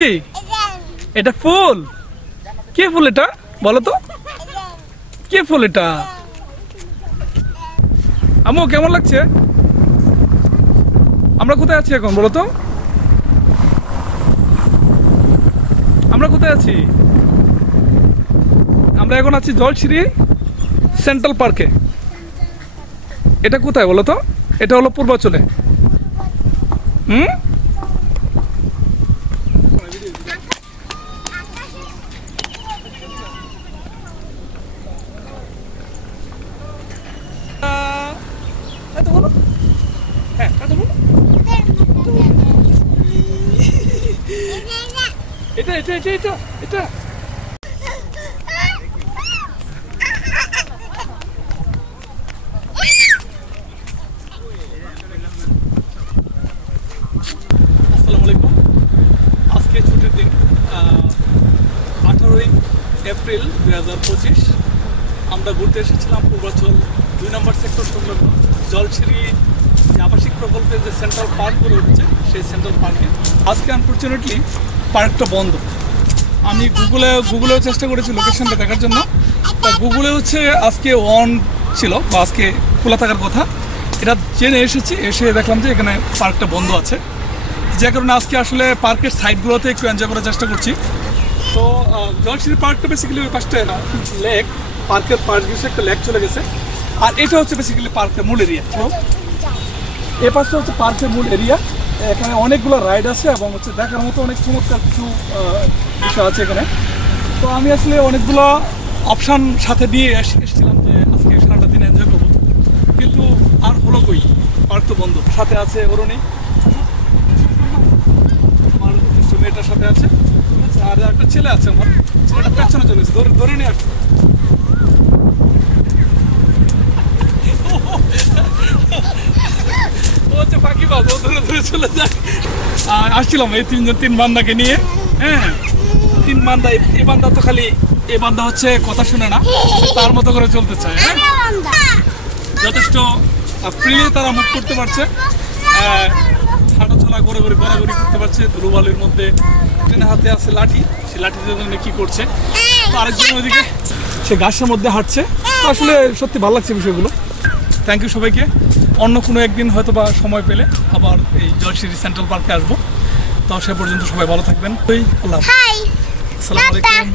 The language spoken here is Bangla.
এটা ফুল, কি ফুল এটা বলো তো, কি ফুল এটা? আম্মু কেমন লাগছে? আমরা কোথায় আছি এখন বলো তো? আমরা কোথায় আছি? আমরা এখন আছি জলছিরি সেন্ট্রাল পার্কে। এটা কোথায় বলো তো? এটা হলো পূর্বাচলে। হ্যাঁ এটা এটা এটা এটা এটা আসসালামু আলাইকুম। আজকে ছুটির দিন 18 এপ্রিল 2025। আমরা ঘুরতে এসেছিলাম পূর্বাচল 2 নম্বর সেক্টর সংলগ্ন জলছিরি আবাসিক প্রকল্পের যে সেন্ট্রাল পার্ক গড়ে উঠেছে সেই সেন্ট্রাল পার্কে। আজকে আনফর্চুনেটলি পার্কটা বন্ধ। আমি গুগলেও চেষ্টা করেছি লোকেশনটা দেখার জন্য, তা গুগলে হচ্ছে আজকে অন ছিল বা আজকে খোলা থাকার কথা। এটা জেনে এসে দেখলাম যে এখানে পার্কটা বন্ধ আছে, যে কারণে আজকে আসলে পার্কের সাইডগুলোতে একটু এনজয় করার চেষ্টা করছি। তো জলছিরি পার্কটা বেসিক্যালি ওই পাশটা লেক, পার্কের পাশ গেছে একটা লেক চলে গেছে, আর এটা হচ্ছে বেসিক্যালি পার্কের মূল এরিয়া। এ পাশটা হচ্ছে পার্কের মূল এরিয়া। এখানে অনেকগুলো রাইড আছে এবং হচ্ছে দেখার মতো অনেক চমৎকার কিছু বিষয় আছে এখানে। তো আমি আসলে অনেকগুলো অপশান সাথে দিয়ে এসেছিলাম যে আজকে সারাটা দিন এনজয় করবো, কিন্তু আর হলো কই, পার্ক তো বন্ধ। সাথে আছে অরুণী, আমার মেয়েটার সাথে আছে, আর একটা ছেলে আছে, আমার ছেলেটা পেছনে চলে গেছে, ধরে নিয়ে আসছে। আসছিলাম এই তিন বান্দাকে নিয়ে। হ্যাঁ, তিন বান্দা। এই বান্দা তো খালি এই বান্দা হচ্ছে কথা শুনে না, তার মতো করে চলতে চায়। হ্যাঁ, যথেষ্ট ফ্রিলি তারা মুভ করতে পারছে, হাঁটাচলা গড়াগড়ি করতে পারছে ধুলোবালির মধ্যে। হাতে আছে লাঠি, সে লাঠি দিয়ে কি করছে, আরেকজন ওইদিকে সে ঘাসের মধ্যে হাঁটছে। আসলে সত্যি ভালো লাগছে বিষয়গুলো। থ্যাংক ইউ সবাইকে। অন্য কোনো একদিন হয়তো বা সময় পেলে আবার এই জলছিরি সেন্ট্রাল পার্কে আসবো। তো সে পর্যন্ত সবাই ভালো থাকবেন। আল্লাহ, আসসালামু আলাইকুম।